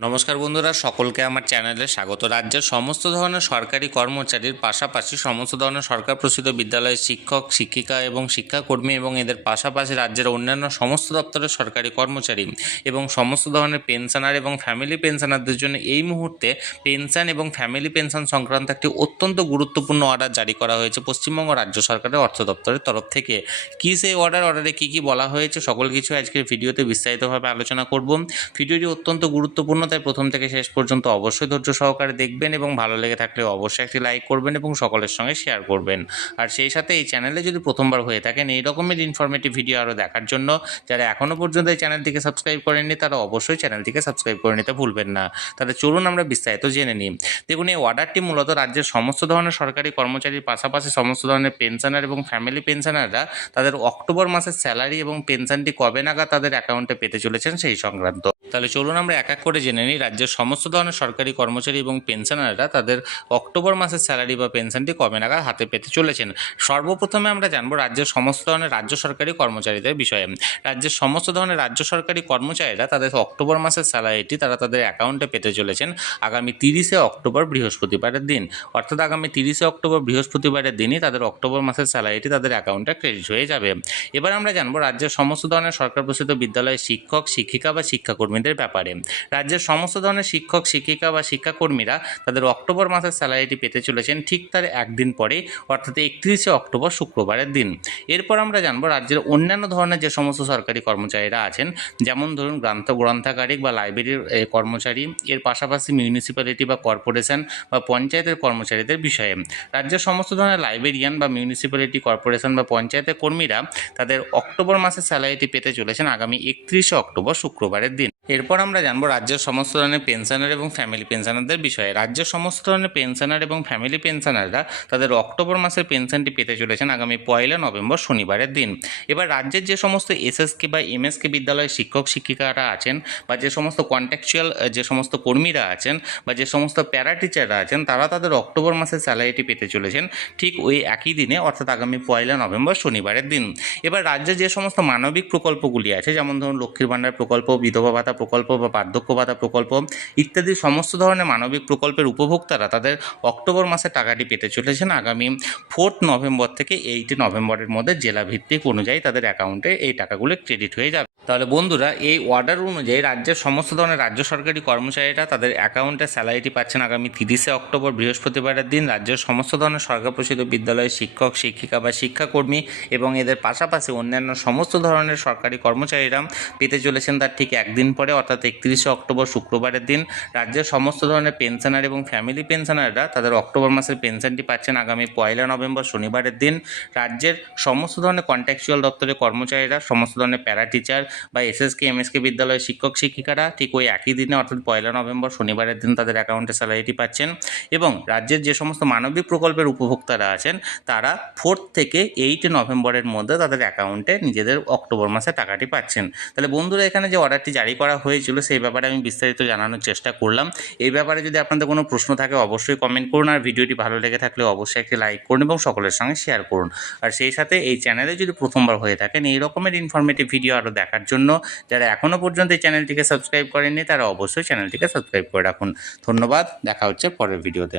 নমস্কার বন্ধুরা, সকলকে আমার চ্যানেলে স্বাগত। রাজ্যের সমস্ত ধরনের সরকারি কর্মচারীর পাশাপাশি সমস্ত ধরনের সরকার প্রসিদ্ধ বিদ্যালয়ের শিক্ষক, শিক্ষিকা এবং শিক্ষাকর্মী এবং এদের পাশাপাশি রাজ্যের অন্যান্য সমস্ত দপ্তরের সরকারি কর্মচারী এবং সমস্ত ধরনের পেনশনার এবং ফ্যামিলি পেনশনারদের জন্য এই মুহূর্তে পেনশন এবং ফ্যামিলি পেনশন সংক্রান্ত একটি অত্যন্ত গুরুত্বপূর্ণ অর্ডার জারি করা হয়েছে পশ্চিমবঙ্গ রাজ্য সরকারের অর্থ দপ্তরের তরফ থেকে। কী সেই অর্ডার অর্ডারে কী কী বলা হয়েছে? সকল কিছু আজকের ভিডিওতে বিস্তারিতভাবে আলোচনা করব। ভিডিওটি অত্যন্ত গুরুত্বপূর্ণ তাই প্রথম থেকে শেষ পর্যন্ত অবশ্যই ধৈর্য সহকারে দেখবেন এবং ভালো লেগে থাকলে অবশ্যই একটি লাইক করবেন এবং সকলের সঙ্গে শেয়ার করবেন। আর সেই সাথে এই চ্যানেলে যদি প্রথমবার হয়ে থাকেন, এই রকমের ইনফরমেটিভ ভিডিও আরও দেখার জন্য যারা এখনও পর্যন্ত এই চ্যানেলটিকে সাবস্ক্রাইব করেননি, তারা অবশ্যই চ্যানেলটিকে সাবস্ক্রাইব করে নিতে ভুলবেন না। তাহলে চলুন আমরা বিস্তারিত জেনে নিই। দেখুন, এই অর্ডারটি মূলত রাজ্যের সমস্ত ধরনের সরকারি কর্মচারীর পাশাপাশি সমস্ত ধরনের পেনশনার এবং ফ্যামিলি পেনশনাররা তাদের অক্টোবর মাসের স্যালারি এবং পেনশনটি কবে নাগাদ তাদের অ্যাকাউন্টে পেতে চলেছেন সেই সংক্রান্ত। তাহলে চলুন আমরা এক এক করে জেনে নিই, রাজ্যের সমস্ত ধরনের সরকারি কর্মচারী এবং পেনশনাররা তাদের অক্টোবর মাসের স্যালারি বা পেনশনটি কবে নাগাদ হাতে পেতে চলেছেন। সর্বপ্রথমে আমরা জানব রাজ্যের সমস্ত ধরনের রাজ্য সরকারি কর্মচারীদের বিষয়ে। রাজ্যের সমস্ত ধরনের রাজ্য সরকারি কর্মচারীরা তাদের অক্টোবর মাসের স্যালারিটি তারা তাদের অ্যাকাউন্টে পেতে চলেছেন আগামী তিরিশে অক্টোবর বৃহস্পতিবারের দিন। অর্থাৎ আগামী তিরিশে অক্টোবর বৃহস্পতিবারের দিনই তাদের অক্টোবর মাসের স্যালারিটি তাদের অ্যাকাউন্টে ক্রেডিট হয়ে যাবে। এবার আমরা জানব রাজ্যের সমস্ত ধরনের সরকার প্রসিদ্ধ বিদ্যালয়ের শিক্ষক, শিক্ষিকা বা শিক্ষাকর্মীদের ব্যাপারে। রাজ্যের সমস্ত ধরনের শিক্ষক, শিক্ষিকা বা শিক্ষাকর্মীরা তাদের অক্টোবর মাসের স্যালারিটি পেতে চলেছেন ঠিক তার একদিন পরে, অর্থাৎ একত্রিশে অক্টোবর শুক্রবারের দিন। এরপর আমরা জানব রাজ্যের অন্যান্য ধরনের যে সমস্ত সরকারি কর্মচারীরা আছেন, যেমন ধরুন গ্রান্ত গ্রন্থাগারিক বা লাইব্রেরির কর্মচারী, এর পাশাপাশি মিউনিসিপ্যালিটি বা কর্পোরেশন বা পঞ্চায়েতের কর্মচারীদের বিষয়ে। রাজ্যের সমস্ত ধরনের লাইব্রেরিয়ান বা মিউনিসিপ্যালিটি কর্পোরেশন বা পঞ্চায়েতের কর্মীরা তাদের অক্টোবর মাসের স্যালারিটি পেতে চলেছেন আগামী একত্রিশে অক্টোবর শুক্রবারের দিন। এরপর আমরা জানব রাজ্যের সমস্ত ধরনের পেনশনার এবং ফ্যামিলি পেনশনারদের বিষয়ে। রাজ্যের সমস্ত ধরনের পেনশনার এবং ফ্যামিলি পেনশনাররা তাদের অক্টোবর মাসের পেনশনটি পেতে চলেছেন আগামী পয়লা নভেম্বর শনিবারের দিন। এবার রাজ্যের যে সমস্ত এসএসকে বা এমএসকে বিদ্যালয়ের শিক্ষক, শিক্ষিকারা আছেন বা যে সমস্ত কন্ট্যাকচুয়াল যে সমস্ত কর্মীরা আছেন বা যে সমস্ত প্যারা টিচাররা আছেন, তারা তাদের অক্টোবর মাসের স্যালারিটি পেতে চলেছেন ঠিক ওই একই দিনে, অর্থাৎ আগামী পয়লা নভেম্বর শনিবারের দিন। এবার রাজ্যে যে সমস্ত মানবিক প্রকল্পগুলি আছে, যেমন ধরুন লক্ষ্মীর ভাণ্ডার প্রকল্প, বিধবা ভাতা প্রকল্প বা বার্ধক্য ভাতা প্রকল্প ইত্যাদি সমস্ত ধরনের মানবিক প্রকল্পের উপভোক্তারা তাদের অক্টোবর মাসে টাকাটি পেতে চলেছেন আগামী ফোর্থ নভেম্বর থেকে এইট নভেম্বরের মধ্যে জেলাভিত্তিক অনুযায়ী তাদের অ্যাকাউন্টে এই টাকাগুলো ক্রেডিট হয়ে যাবে। তাহলে বন্ধুরা, এই অর্ডার অনুযায়ী রাজ্যের সমস্ত ধরনের রাজ্য সরকারি কর্মচারীরা তাদের অ্যাকাউন্টে স্যালারিটি পাচ্ছেন আগামী তিরিশে অক্টোবর, বৃহস্পতিবারের দিন। রাজ্যের সমস্ত ধরনের সরকার প্রসিদ্ধ বিদ্যালয়ের শিক্ষক, শিক্ষিকা বা শিক্ষাকর্মী এবং এদের পাশাপাশি অন্যান্য সমস্ত ধরনের সরকারি কর্মচারীরা পেতে চলেছেন তার ঠিক একদিন পরে, অর্থাৎ একত্রিশে অক্টোবর, শুক্রবারের দিন। রাজ্যের সমস্ত ধরনের পেনশনার এবং ফ্যামিলি পেনশনাররা তাদের অক্টোবর মাসের পেনশনটি পাচ্ছেন আগামী পয়লা নভেম্বর, শনিবারের দিন। রাজ্যের সমস্ত ধরনের কন্ট্যাকচুয়াল দপ্তরের কর্মচারীরা, সমস্ত ধরনের প্যারা টিচার বা এসএসকে এমএসকে বিদ্যালয়ের শিক্ষক, শিক্ষিকারা ঠিক ওই একই দিনে, অর্থাৎ পয়লা নভেম্বর শনিবারের দিন তাদের অ্যাকাউন্টে স্যালারিটি পাচ্ছেন এবং রাজ্যের যে সমস্ত মানবিক প্রকল্পের উপভোক্তারা আছেন, তারা ফোর্থ থেকে এইট নভেম্বরের মধ্যে তাদের অ্যাকাউন্টে নিজেদের অক্টোবর মাসে টাকাটি পাচ্ছেন। তাহলে বন্ধুরা, এখানে যে অর্ডারটি জারি করা হয়েছিল, সেই ব্যাপারে আমি বিস্তারিত জানানোর চেষ্টা করলাম। এই ব্যাপারে যদি আপনাদের কোনো প্রশ্ন থাকে, অবশ্যই কমেন্ট করুন আর ভিডিওটি ভালো লেগে থাকলে অবশ্যই একটি লাইক করুন এবং সকলের সঙ্গে শেয়ার করুন। আর সেই সাথে এই চ্যানেলে যদি প্রথমবার হয়ে থাকেন, এই রকমের ইনফরমেটিভ ভিডিও আরও দেখার জন্য। যারা এখনও পর্যন্ত এই চ্যানেলটিকে সাবস্ক্রাইব করেননি, তারা অবশ্যই চ্যানেলটিকে সাবস্ক্রাইব করে রাখুন। ধন্যবাদ, দেখা হচ্ছে পরের ভিডিওতে।